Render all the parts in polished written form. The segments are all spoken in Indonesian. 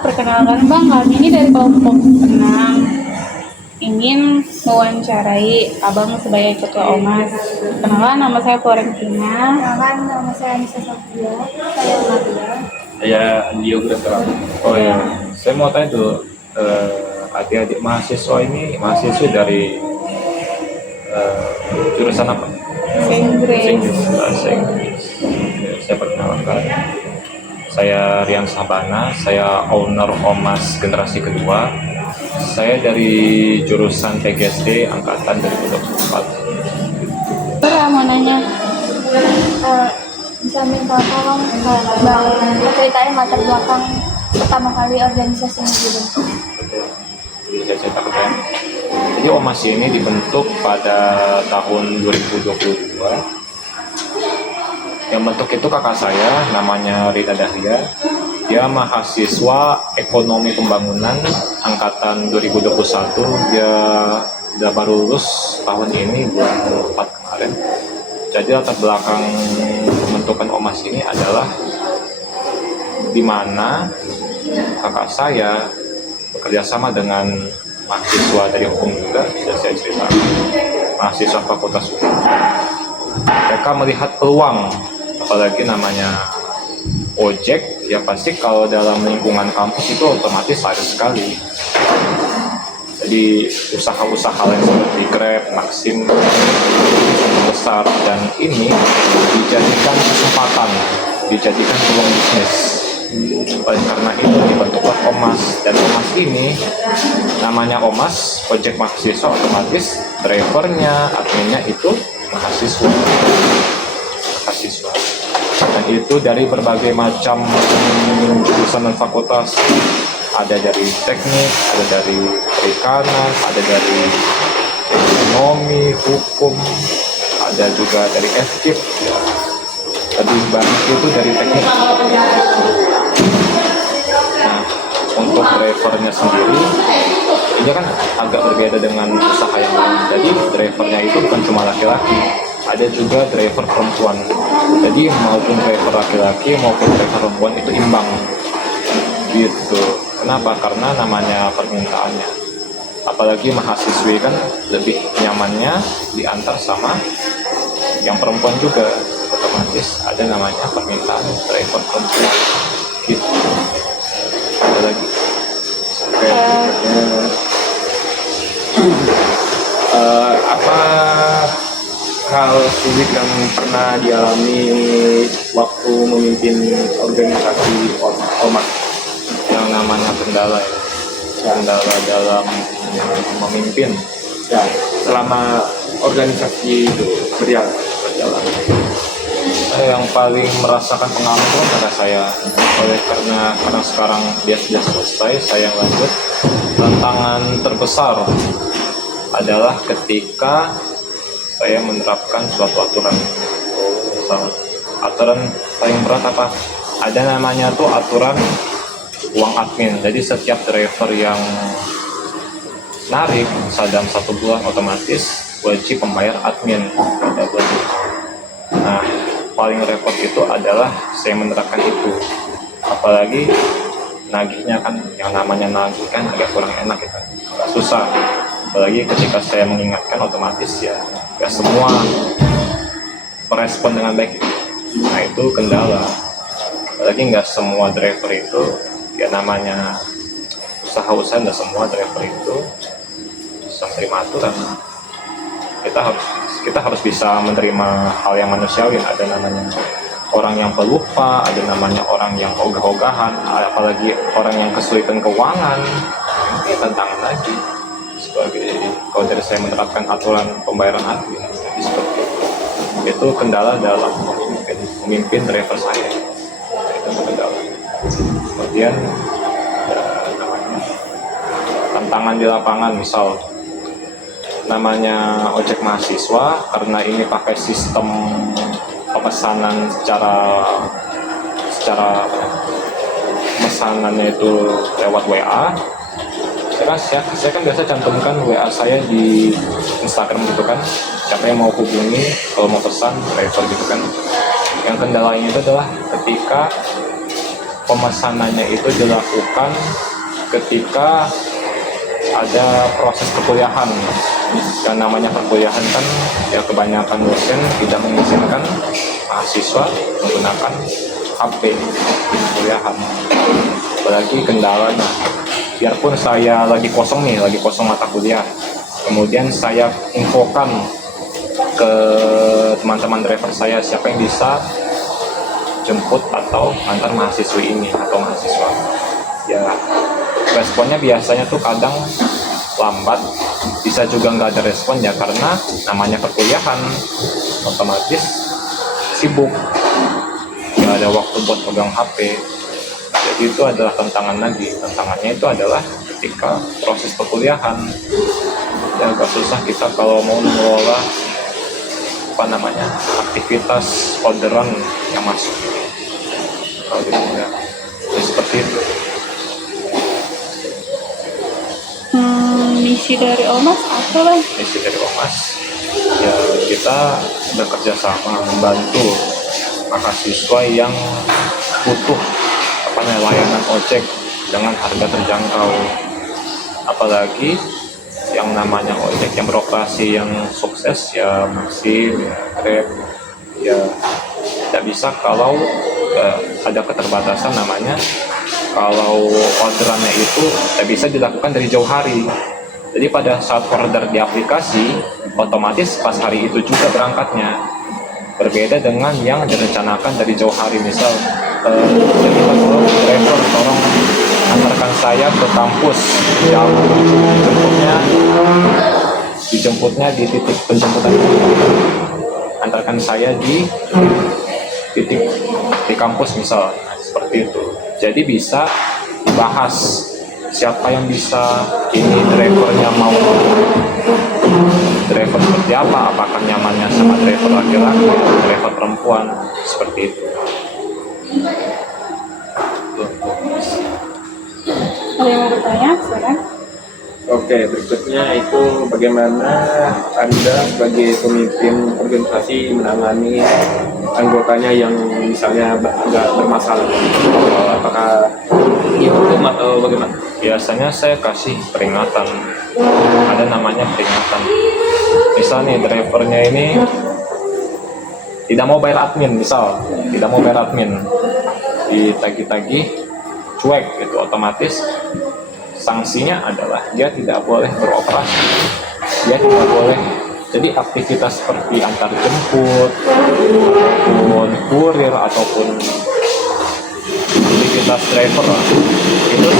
perkenalkan Bang, kami ini dari kelompok 6 ingin mewawancarai Abang sebagai Ketua OMAS. Perkenalkan, nama saya Florentina. Perkenalkan, nama saya Anissa Sofia. Saya Nadia. Saya Andio Gretram. Oh ya, saya mau tanya dulu, adik-adik mahasiswa ini mahasiswa dari jurusan apa? Bahasa Inggris. Bahasa Inggris. Oke, saya perkenalkan. Saya Rian Sabana, saya owner OMAS generasi kedua. Saya dari jurusan PGSD angkatan 2024. Mau nanya, Bisa minta tolong Bang ceritain latar belakang pertama kali organisasi ini dibentuk. Jadi saya ceritakan. Jadi OMAS ini dibentuk pada tahun 2022. Yang bentuk itu kakak saya, namanya Rita Dahlia. Dia mahasiswa ekonomi pembangunan angkatan 2021. Dia udah baru lulus tahun ini bulan 4 kemarin. Jadi latar belakang pembentukan OMAS ini adalah di mana kakak saya bekerja sama dengan mahasiswa dari hukum juga, sudah saya ceritakan, mahasiswa Fakultas Hukum. Mereka melihat peluang, apalagi namanya ojek, ya pasti kalau dalam lingkungan kampus itu otomatis harus sekali. Jadi usaha-usaha lain seperti Grab, Maxim besar, dan ini dijadikan kesempatan, dijadikan peluang bisnis. Oleh karena itu dibentuklah OMAS, dan OMAS ini namanya OMAS, ojek mahasiswa, otomatis drivernya, adminnya itu mahasiswa. Dan itu dari berbagai macam jurusan dan fakultas. Ada dari teknik, ada dari perikanan, ada dari ekonomi, hukum, ada juga dari FKIP, ya. Lebih banyak itu dari teknik. Nah, untuk drivernya sendiri, ini kan agak berbeda dengan usaha yang lain. Jadi drivernya itu bukan cuma laki-laki, ada juga driver perempuan. Jadi maupun driver laki-laki maupun driver perempuan itu imbang gitu. Kenapa? Karena namanya permintaannya. Apalagi mahasiswi kan lebih nyamannya diantar sama yang perempuan juga, otomatis ada namanya permintaan driver perempuan gitu. Ada lagi apa hal sulit yang pernah dialami waktu memimpin organisasi OMAS? yang namanya kendala ya. Kendala dalam memimpin Ya, selama organisasi itu berjalan. Yang paling merasakan pengalaman itu pada saya. Karena sekarang dia sudah selesai, saya yang lanjut. Tantangan terbesar adalah ketika saya menerapkan suatu aturan. Misal, aturan paling berat apa? Ada namanya tuh aturan uang admin. Jadi setiap driver yang narik dalam 1 bulan otomatis wajib membayar admin pada bulan itu. Nah, paling repot itu adalah saya menerapkan itu. Apalagi nagihnya kan, yang namanya nagih kan agak kurang enak gitu, agak susah. Apalagi ketika saya mengingatkan, otomatis ya gak semua merespon dengan baik. Nah, itu kendala. Apalagi nggak semua driver itu, ya namanya usaha-usaha, nggak semua driver itu bisa menerima aturan. Kita harus bisa menerima hal yang manusiawi. Ada namanya orang yang pelupa, ada namanya orang yang ogah-ogahan, apalagi orang yang kesulitan keuangan. Ini tantangan lagi. Sebagai kalau dari saya menerapkan aturan pembayaran admin, jadi seperti itu kendala dalam memimpin driver saya. Itu kendala. Kemudian tantangan di lapangan, misal namanya ojek mahasiswa, karena ini pakai sistem pemesanan secara pemesanannya itu lewat WA. Saya kan biasa cantumkan WA saya di Instagram gitu kan, siapa yang mau hubungi kalau mau pesan driver gitu kan. Yang kendalanya itu adalah ketika pemesanannya itu dilakukan ketika ada proses perkuliahan. Yang namanya perkuliahan kan ya kebanyakan dosen tidak mengizinkan mahasiswa menggunakan HP di perkuliahan. Apalagi kendalanya, biarpun saya lagi kosong mata kuliah, kemudian saya infokan ke teman-teman driver saya siapa yang bisa jemput atau antar mahasiswi ini atau mahasiswa. Ya, responnya biasanya tuh kadang lambat, bisa juga nggak ada respon ya karena namanya perkuliahan, otomatis sibuk, nggak ada waktu buat pegang HP. Jadi itu adalah tantangan lagi. Tantangannya itu adalah ketika proses perkuliahan. Ya agak susah kita kalau mau mengelola aktivitas orderan yang masuk. Kalau gitu ya, seperti itu. Misi dari Omas apa Bang? Misi dari Omas ya kita bekerja sama membantu mahasiswa yang butuh layanan ojek dengan harga terjangkau, apalagi yang namanya ojek yang beroperasi yang sukses ya Maxim, ya Grab, ya tidak bisa kalau ada keterbatasan namanya kalau orderannya itu tidak bisa dilakukan dari jauh hari. Jadi pada saat order di aplikasi, otomatis pas hari itu juga berangkatnya. Berbeda dengan yang direncanakan dari jauh hari, misal kita driver tolong antarkan saya ke kampus jauh, dijemputnya di titik penjemputan, antarkan saya di titik di kampus misal, seperti itu. Jadi bisa dibahas siapa yang bisa, ini drivernya mau driver seperti apa, apakah nyamannya sama driver laki-laki atau driver perempuan, seperti itu. Ada yang mau bertanya sekarang? Oke, berikutnya itu bagaimana Anda sebagai pemimpin organisasi menangani anggotanya yang misalnya agak bermasalah? Apakah dihukum atau bagaimana? Biasanya saya kasih peringatan, ada namanya peringatan. Misal nih drivernya ini tidak mau bayar admin, ditagih-tagih cuek gitu, otomatis sanksinya adalah dia tidak boleh beroperasi, dia tidak boleh. Jadi aktivitas seperti antar jemput ataupun kurir ataupun aktivitas driver itu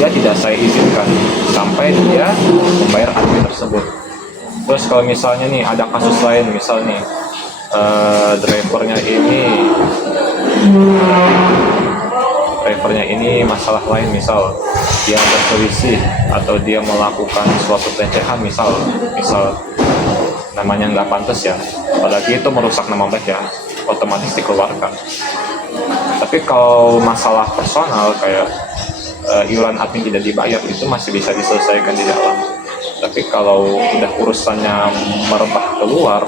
dia tidak saya izinkan sampai dia membayar admin tersebut. Terus kalau misalnya nih ada kasus lain, misal nih drivernya ini masalah lain, misal dia berselisih atau dia melakukan suatu pelecehan, misal namanya nggak pantas ya, apalagi itu merusak nama baik ya, otomatis dikeluarkan. Tapi kalau masalah personal kayak iuran admin tidak dibayar, itu masih bisa diselesaikan di dalam. Tapi kalau udah urusannya merembah keluar,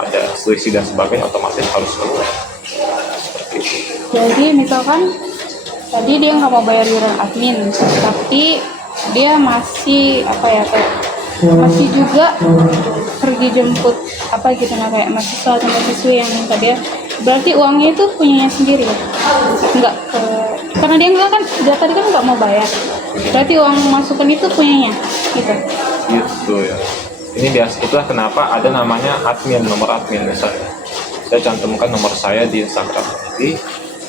ada selisih dan sebagainya, otomatis harus keluar. Seperti itu. Jadi misalkan tadi dia nggak mau bayar iuran admin, tapi dia masih masih juga pergi jemput kayak mahasiswa atau mahasiswi yang minta dia, berarti uangnya itu punyanya sendiri ya? Enggak, karena dia tadi kan nggak mau bayar, berarti uang masukan itu punyanya Gitu ya. Ini biasa, itulah kenapa ada namanya admin, nomor admin. Misalnya saya cantumkan nomor saya di Instagram, jadi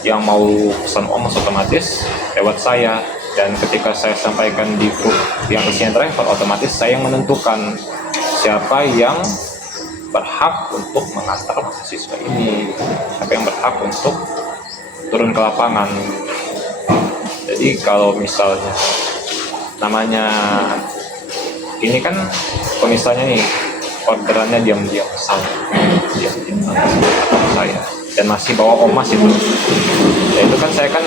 yang mau pesan Omas otomatis lewat saya, dan ketika saya sampaikan di grup yang isinya driver, otomatis saya yang menentukan siapa yang berhak untuk mengantar mahasiswa ini, siapa yang berhak untuk turun ke lapangan. Jadi kalau misalnya namanya ini kan, kalau misalnya nih orderannya diam-diam saya dan masih bawa Omas itu, ya itu kan saya kan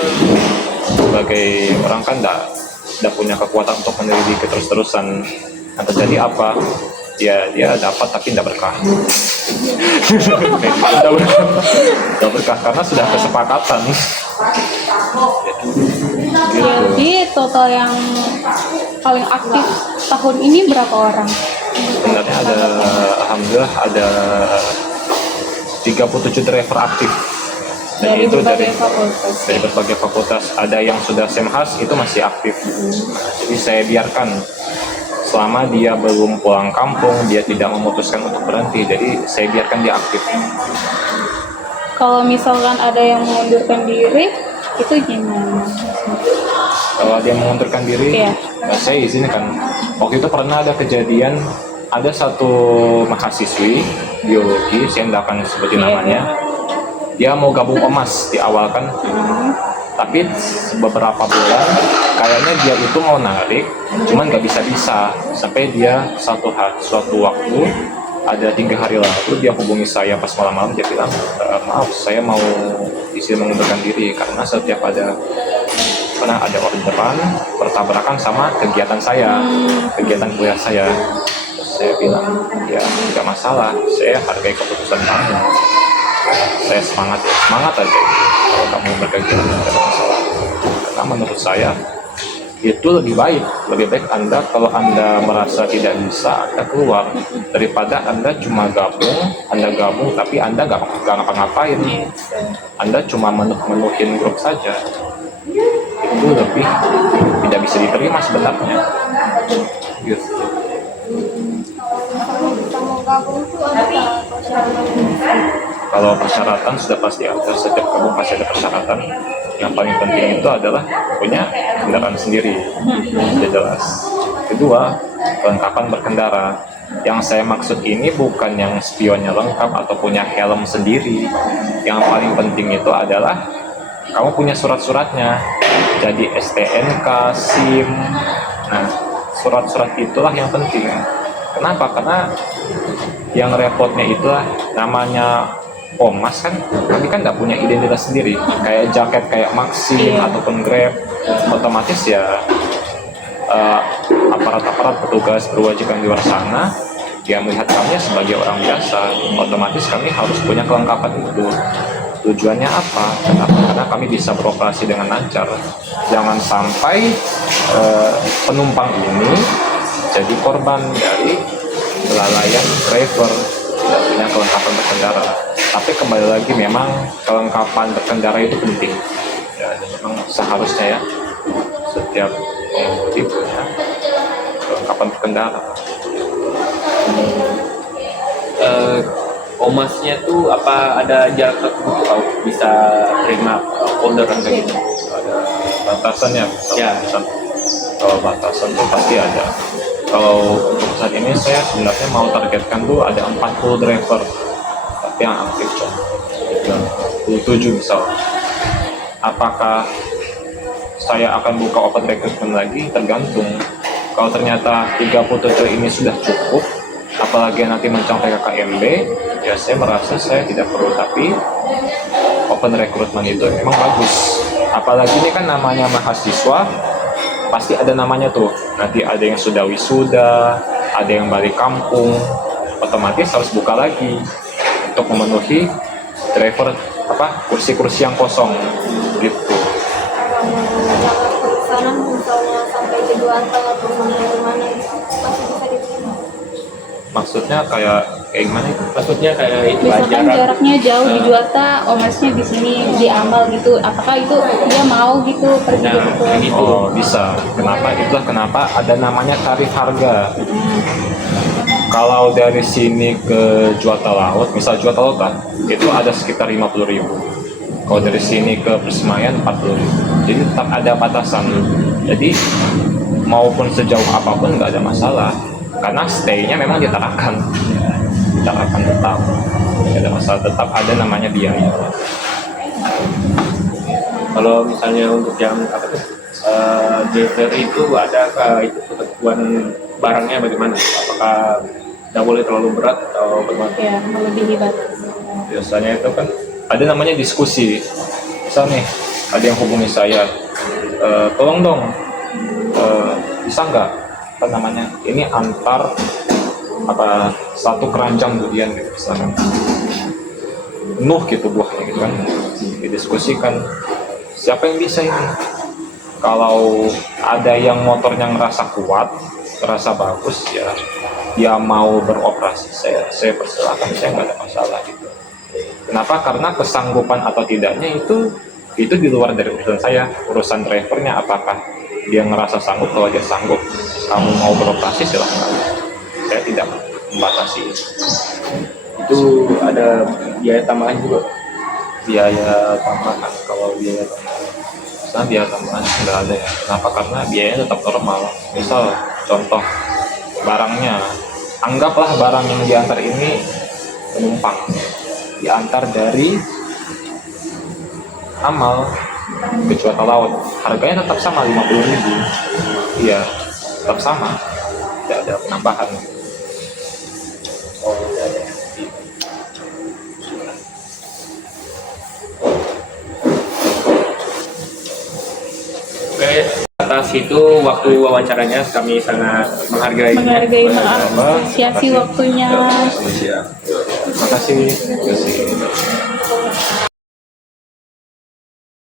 sebagai orang kan tidak punya kekuatan untuk menyelidiki terus-terusan. Nah, terjadi apa? dia dapat tapi tidak berkah. Tidak berkah karena sudah kesepakatan. Gitu. Jadi total yang paling aktif tahun ini berapa orang? Sebenarnya ada, alhamdulillah ada 37 driver aktif. Dan Dari itu berbagai fakultas. dari berbagai fakultas. Ada yang sudah semhas itu masih aktif. Jadi saya biarkan selama dia belum pulang kampung, dia tidak memutuskan untuk berhenti. Jadi saya biarkan dia aktif. Kalau misalkan ada yang mengundurkan diri, itu gimana? Kalau dia mengundurkan diri, Iya. saya izinkan. Waktu itu pernah ada kejadian, ada satu mahasiswi biologi, saya tidak akan sebutin Iya. namanya. Dia mau gabung OMAS di awal kan, tapi beberapa bulan kayaknya dia itu mau narik, cuman nggak bisa sampai dia suatu waktu ada 3 hari lalu dia hubungi saya pas malam-malam, dia bilang, maaf saya mau izin mengundurkan diri karena setiap ada orderan bertabrakan sama kegiatan saya, kegiatan kuliah saya. Terus saya bilang, ya tidak masalah, saya hargai keputusan kamu, saya semangat aja kalau kamu berkegiatan tidak masalah. Karena menurut saya itu lebih baik Anda kalau Anda merasa tidak bisa, Anda keluar daripada Anda cuma gabung tapi Anda nggak ngapa-ngapain, Anda cuma menuhin grup saja. Itu lebih tidak bisa diterima sebenarnya gitu. Kamu gabung tuh ada persyaratan. Kalau persyaratan sudah pasti ada, setiap gabung pasti ada persyaratan. Yang paling penting itu adalah punya kendaraan sendiri, sudah jelas. Kedua, kelengkapan berkendara. Yang saya maksud ini bukan yang spionnya lengkap atau punya helm sendiri. Yang paling penting itu adalah kamu punya surat-suratnya, jadi STNK, SIM. Nah, surat-surat itulah yang penting. Kenapa? Karena yang repotnya itulah namanya OMAS kan, kami kan nggak punya identitas sendiri, kayak jaket kayak Maxim ataupun Grab, otomatis ya aparat-aparat petugas berwajiban di luar sana dia melihat kami sebagai orang biasa, otomatis kami harus punya kelengkapan itu. Tujuannya apa? Kenapa? Karena kami bisa beroperasi dengan lancar. Jangan sampai penumpang ini jadi korban dari kelalaian driver tidak punya kelengkapan berkendara. Tapi kembali lagi memang kelengkapan berkendara itu penting. Ya, memang seharusnya ya setiap pengemudi punya kelengkapan berkendara. Omasnya tuh apa ada jarak tertentu kalau bisa terima orderan kayak gitu? Ada batasannya. Ya. Kalau batasan tuh pasti ada. Kalau untuk saat ini saya sebenarnya mau targetkan tuh ada 40 driver, tapi yang aktif cuma 27 misal. Apakah saya akan buka open recruitment lagi? Tergantung. Kalau ternyata 37 ini sudah cukup, apalagi nanti mencapai KKMB, ya saya merasa saya tidak perlu. Tapi open recruitment itu memang bagus. Apalagi ini kan namanya mahasiswa, pasti ada namanya tuh. Nanti ada yang sudah wisuda, ada yang balik kampung, otomatis harus buka lagi untuk memenuhi driver kursi-kursi yang kosong gitu. Pesanan misalnya sampai di Antal atau sampai di mana masih bisa diterima. Maksudnya kayak gimana itu? Maksudnya kayak itu Misalkan jaraknya jauh di Juata, omasnya di sini di Amal gitu. Apakah itu dia mau gitu pergi Nah, gitu? gitu. Oh bisa. Kenapa? Itulah kenapa ada namanya tarif harga. Kalau dari sini ke Juata Laut, misal Juata Laut kan, itu ada sekitar 50.000. Kalau dari sini ke Persemayan 40.000. Jadi tetap ada batasan. Jadi maupun sejauh apapun nggak ada masalah. Karena stay-nya memang ditarakan tetap. Nggak ada masalah, tetap ada namanya biaya. Kalau misalnya untuk yang apa tuh driver itu ada itu ketentuan barangnya bagaimana? Apakah tidak boleh terlalu berat atau bagaimana? Ya, melebihi batas. Biasanya itu kan ada namanya diskusi. Misal nih ada yang hubungi saya, tolong dong bisa nggak ini antar satu keranjang durian gitu misalkan penuh gitu buahnya gitu kan, didiskusikan siapa yang bisa ini. Kalau ada yang motornya ngerasa kuat, ngerasa bagus, ya dia mau beroperasi, saya persilahkan, saya nggak ada masalah gitu. Kenapa? Karena kesanggupan atau tidaknya itu di luar dari urusan saya. Urusan drivernya, apakah dia ngerasa sanggup. Kalau dia sanggup, kamu mau beroperasi silahkan, saya tidak membatasi. Itu ada biaya tambahan juga. Biaya tambahan, kalau biaya tambahan, nah biaya tambahan nggak ada ya. Kenapa? Karena biayanya tetap normal. Misal contoh barangnya, anggaplah barang yang diantar ini penumpang diantar dari Amal ke Cuata Laut, harganya tetap sama 50.000. Iya, tetap sama, tidak ada penambahan. Oh, ya, ya. Oke, atas itu waktu wawancaranya kami sangat menghargai. Menghargai, mengapresiasi waktunya. Terima kasih.